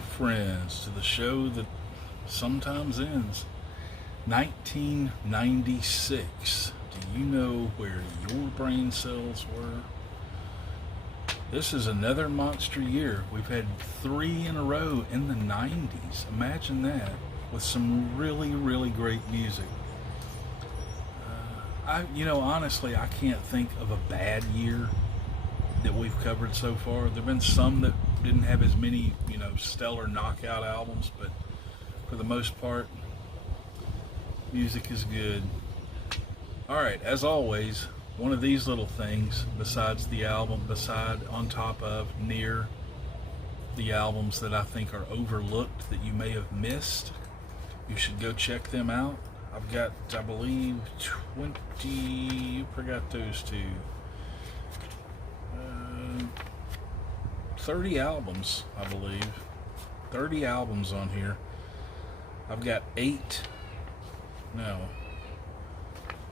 my friends, to the show that sometimes ends. 1996. Do you know where your brain cells were? This is another monster year. We've had three in a row in the 90s. Imagine that, with some really, really great music. Honestly, I can't think of a bad year that we've covered so far. There've been some that didn't have as many, stellar knockout albums, but for the most part, music is good. All right, as always, one of these little things besides the album, on top of, near the albums that I think are overlooked that you may have missed, you should go check them out. I've got, I believe, 20, you forgot those two, 30 albums, I believe. 30 albums on here. I've got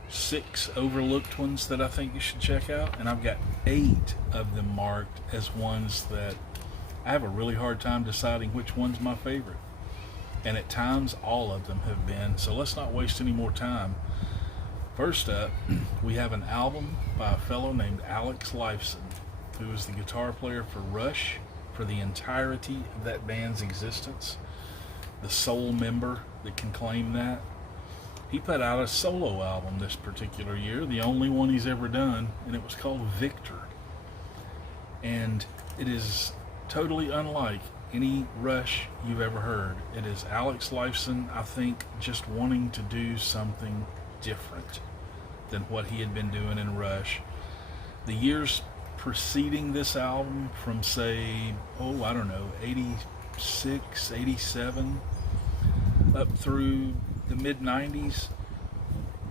6 overlooked ones that I think you should check out, and I've got 8 of them marked as ones that I have a really hard time deciding which one's my favorite. And at times, all of them have been. So let's not waste any more time. First up, we have an album by a fellow named Alex Lifeson, who was the guitar player for Rush for the entirety of that band's existence, the sole member that can claim that. He put out a solo album this particular year, the only one he's ever done, and it was called Victor. And it is totally unlike any Rush you've ever heard. It is Alex Lifeson, I think, just wanting to do something different than what he had been doing in Rush. The years preceding this album, from say, 86, 87, up through the mid-90s,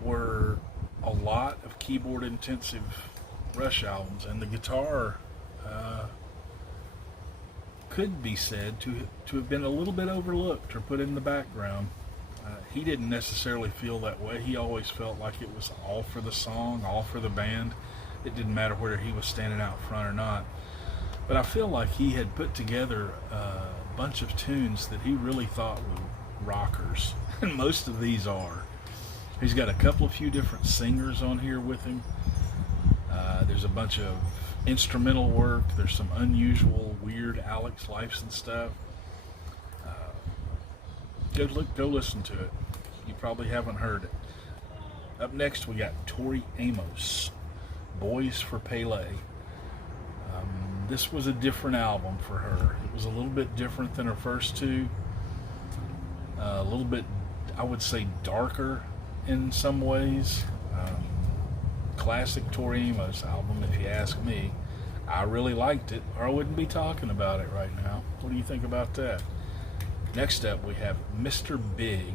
were a lot of keyboard intensive Rush albums, and the guitar could be said to have been a little bit overlooked or put in the background. He didn't necessarily feel that way. He always felt like it was all for the song, all for the band. It didn't matter whether he was standing out front or not. But I feel like he had put together a bunch of tunes that he really thought were rockers, and most of these are. He's got a few different singers on here with him. There's a bunch of instrumental work. There's some unusual, weird Alex Lifeson stuff. Go listen to it. You probably haven't heard it. Up next, we got Tori Amos, Boys for Pele. This was a different album for her. It was a little bit different than her first two. A little bit, I would say, darker in some ways. Classic Tori Amos album, if you ask me. I really liked it, or I wouldn't be talking about it right now. What do you think about that? Next up, we have Mr. Big,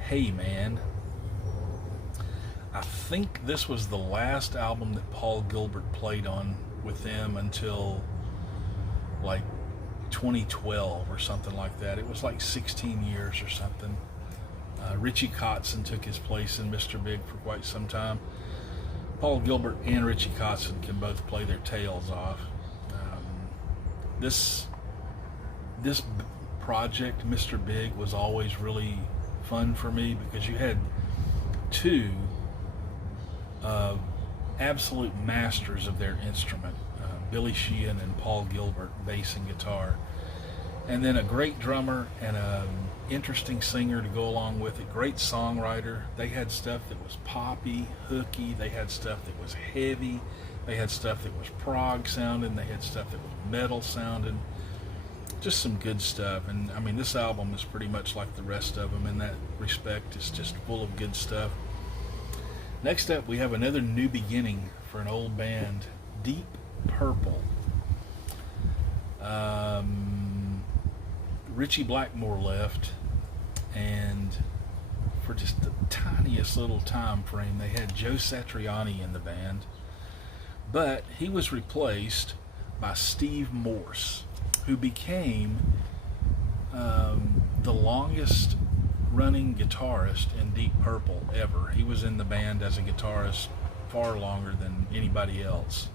Hey Man. I think this was the last album that Paul Gilbert played on with them until like 2012 or something like that. It was like 16 years or something. Richie Kotzen took his place in Mr. Big for quite some time. Paul Gilbert and Richie Kotzen can both play their tails off. This project, Mr. Big, was always really fun for me because you had two absolute masters of their instrument, Billy Sheehan and Paul Gilbert, bass and guitar, and then a great drummer and an interesting singer to go along with it. Great songwriter. They had stuff that was poppy, hooky. They had stuff that was heavy. They had stuff that was prog sounding. They had stuff that was metal sounding. Just some good stuff. And I mean, this album is pretty much like the rest of them in that respect. It's just full of good stuff. Next up, we have another new beginning for an old band, Deep Purple. Richie Blackmore left, and for just the tiniest little time frame, they had Joe Satriani in the band, but he was replaced by Steve Morse, who became the longest running guitarist in Deep Purple ever. He was in the band as a guitarist far longer than anybody else.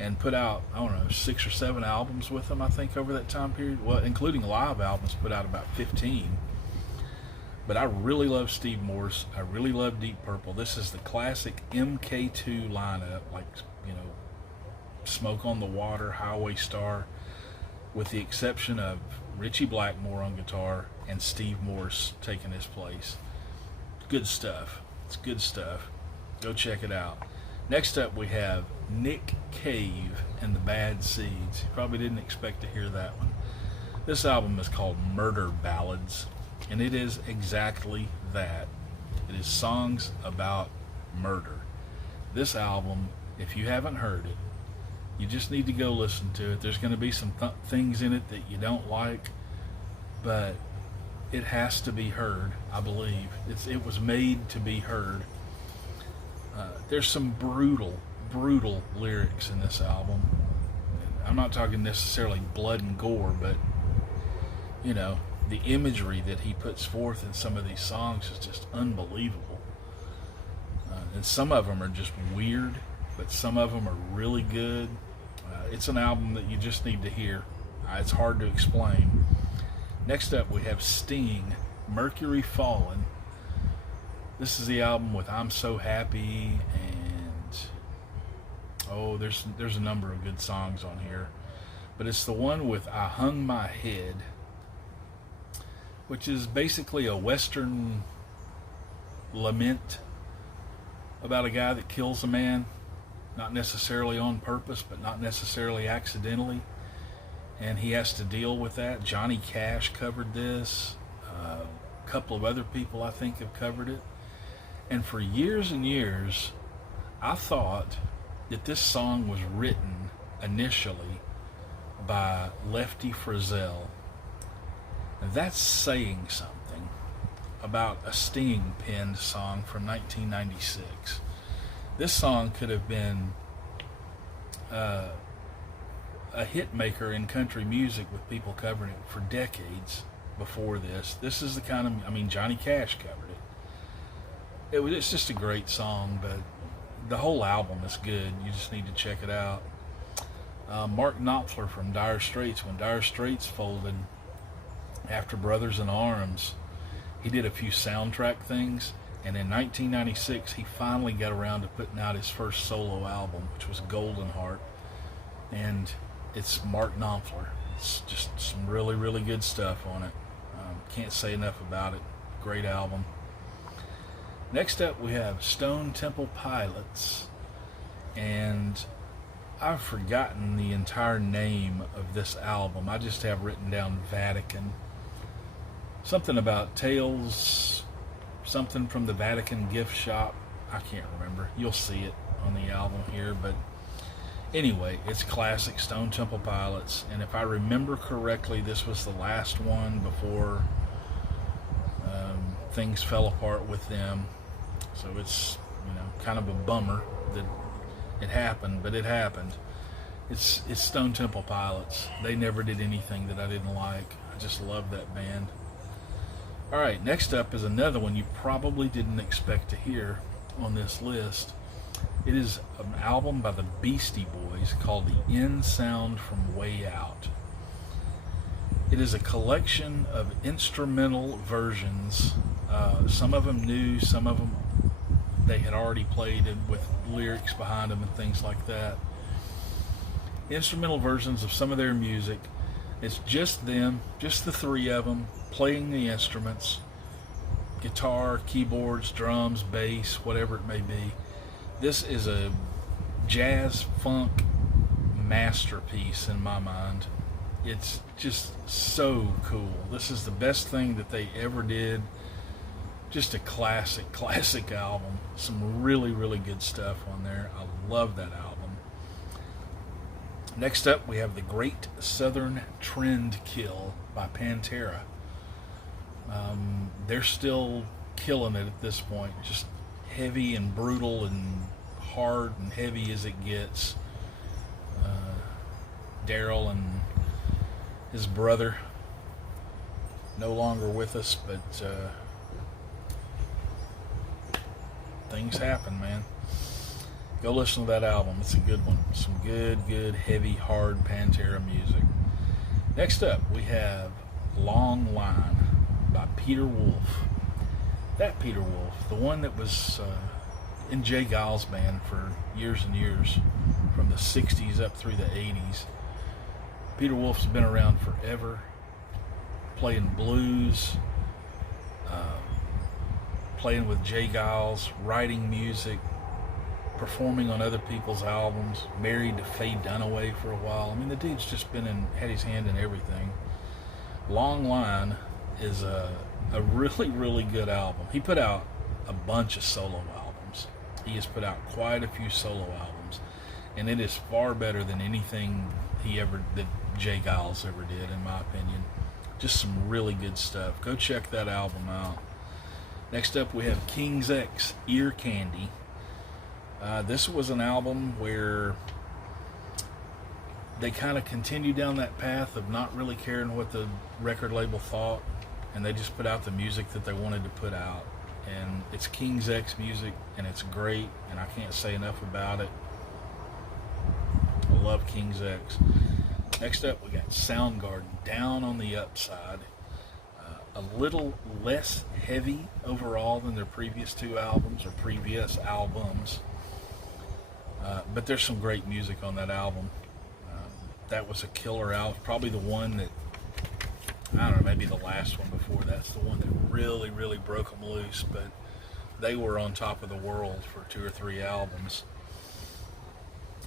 and put out, I don't know, 6 or 7 albums with them, I think, over that time period. Well, including live albums, put out about 15. But I really love Steve Morse. I really love Deep Purple. This is the classic MK2 lineup, like, Smoke on the Water, Highway Star, with the exception of Ritchie Blackmore on guitar and Steve Morse taking his place. Good stuff. It's good stuff. Go check it out. Next up, we have Nick Cave and the Bad Seeds. You probably didn't expect to hear that one. This album is called Murder Ballads, and it is exactly that. It is songs about murder. This album, if you haven't heard it, you just need to go listen to it. There's going to be some things in it that you don't like, but it has to be heard, I believe. It was made to be heard. There's some brutal lyrics in this album. I'm not talking necessarily blood and gore, but, the imagery that he puts forth in some of these songs is just unbelievable. And some of them are just weird, but some of them are really good. It's an album that you just need to hear. It's hard to explain. Next up, we have Sting, Mercury Fallen. This is the album with I'm So Happy, and there's a number of good songs on here, but it's the one with I Hung My Head, which is basically a Western lament about a guy that kills a man, not necessarily on purpose, but not necessarily accidentally, and he has to deal with that. Johnny Cash covered this. A couple of other people, I think, have covered it. And for years and years, I thought that this song was written initially by Lefty Frizzell. And that's saying something about a Sting penned song from 1996. This song could have been a hit maker in country music with people covering it for decades before this. This is the kind of, Johnny Cash covered it. It's just a great song, but the whole album is good. You just need to check it out. Mark Knopfler from Dire Straits. When Dire Straits folded after Brothers in Arms, he did a few soundtrack things, and in 1996 he finally got around to putting out his first solo album, which was Golden Heart, and it's Mark Knopfler. It's just some really good stuff on it. Can't say enough about it. Great album. Next up, we have Stone Temple Pilots, and I've forgotten the entire name of this album. I just have written down Vatican. Something about Tales, something from the Vatican gift shop. I can't remember. You'll see it on the album here, but anyway, it's classic Stone Temple Pilots, and if I remember correctly, this was the last one before things fell apart with them. So it's, kind of a bummer that it happened, but it happened. It's Stone Temple Pilots. They never did anything that I didn't like. I just love that band. All right, next up is another one you probably didn't expect to hear on this list. It is an album by the Beastie Boys called The End Sound from Way Out. It is a collection of instrumental versions. Some of them new, some of them they had already played with lyrics behind them and things like that. Instrumental versions of some of their music. It's just them, just the three of them, playing the instruments, guitar, keyboards, drums, bass, whatever it may be. This is a jazz funk masterpiece in my mind. It's just so cool. This is the best thing that they ever did. Just a classic album. Some really good stuff on there. I love that album. Next up, we have The Great Southern Trendkill by Pantera. They're still killing it at this point. Just heavy and brutal and hard and heavy as it gets. Daryl and his brother, no longer with us, but things happen, man. Go listen to that album. It's a good one. Some good, heavy, hard Pantera music. Next up, we have Long Line by Peter Wolf. That Peter Wolf, the one that was in Jay Giles' band for years and years, from the 60s up through the 80s. Peter Wolf's been around forever, playing blues, playing with Jay Giles, writing music, performing on other people's albums, married to Faye Dunaway for a while. I mean, the dude's just had his hand in everything. Long Line is a really, really good album. He put out a bunch of solo albums. He has put out quite a few solo albums, and it is far better than anything that Jay Giles ever did, in my opinion. Just some really good stuff. Go check that album out. Next up, we have King's X, Ear Candy. This was an album where they kind of continued down that path of not really caring what the record label thought, and they just put out the music that they wanted to put out. And it's King's X music, and it's great, and I can't say enough about it. I love King's X. Next up, we got Soundgarden, Down on the Upside. A little less heavy overall than their previous two albums, or previous albums. But there's some great music on that album. That was a killer album. Probably the one that, I don't know, maybe the last one before that's the one that really, really broke them loose. But they were on top of the world for 2 or 3 albums.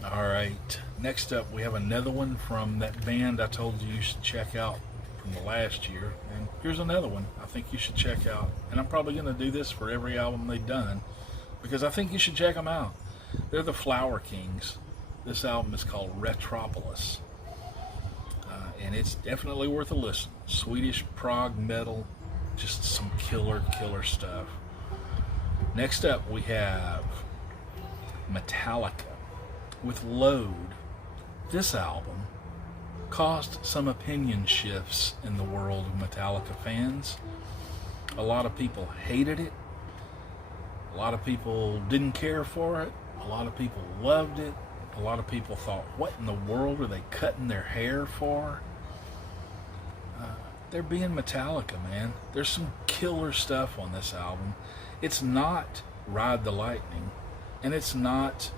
All right. Next up, we have another one from that band I told you should check out from the last year. And here's another one I think you should check out. And I'm probably going to do this for every album they've done, because I think you should check them out. They're the Flower Kings. This album is called Retropolis. And it's definitely worth a listen. Swedish prog metal, just some killer stuff. Next up, we have Metallica with Load. This album caused some opinion shifts in the world of Metallica fans. A lot of people hated it. A lot of people didn't care for it. A lot of people loved it. A lot of people thought, what in the world are they cutting their hair for? They're being Metallica, man. There's some killer stuff on this album. It's not Ride the Lightning, and it's not,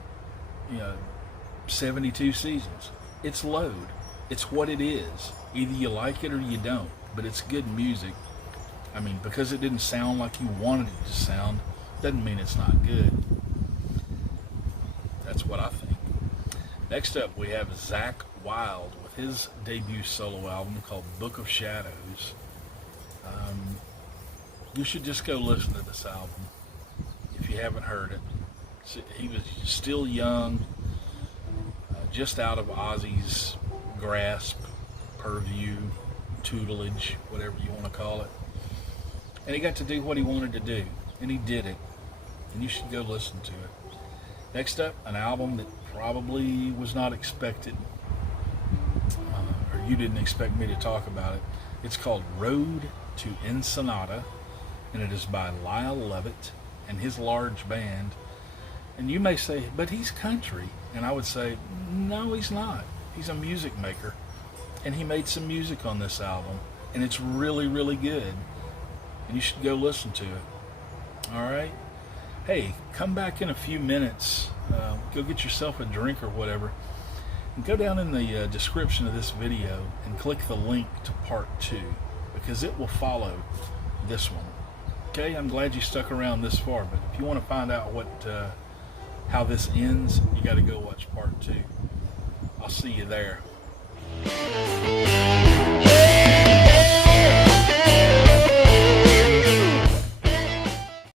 72 Seasons. It's Load. It's what it is. Either you like it or you don't, but it's good music. I mean, because it didn't sound like you wanted it to sound, doesn't mean it's not good. That's what I think. Next up, we have Zakk Wylde with his debut solo album called Book of Shadows. You should just go listen to this album if you haven't heard it. He was still young, just out of Ozzy's grasp, purview, tutelage, whatever you want to call it. And he got to do what he wanted to do, and he did it. And you should go listen to it. Next up, an album that probably was not expected, or you didn't expect me to talk about it. It's called Road to Ensenada, and it is by Lyle Lovett and his large band. And you may say, but he's country. And I would say, no, he's not. He's a music maker, and he made some music on this album, and it's really, really good, and you should go listen to it. All right? Hey, come back in a few minutes. Go get yourself a drink or whatever, and go down in the description of this video and click the link to part 2, because it will follow this one. Okay, I'm glad you stuck around this far, but if you want to find out how this ends, you got to go watch part 2. I'll see you there.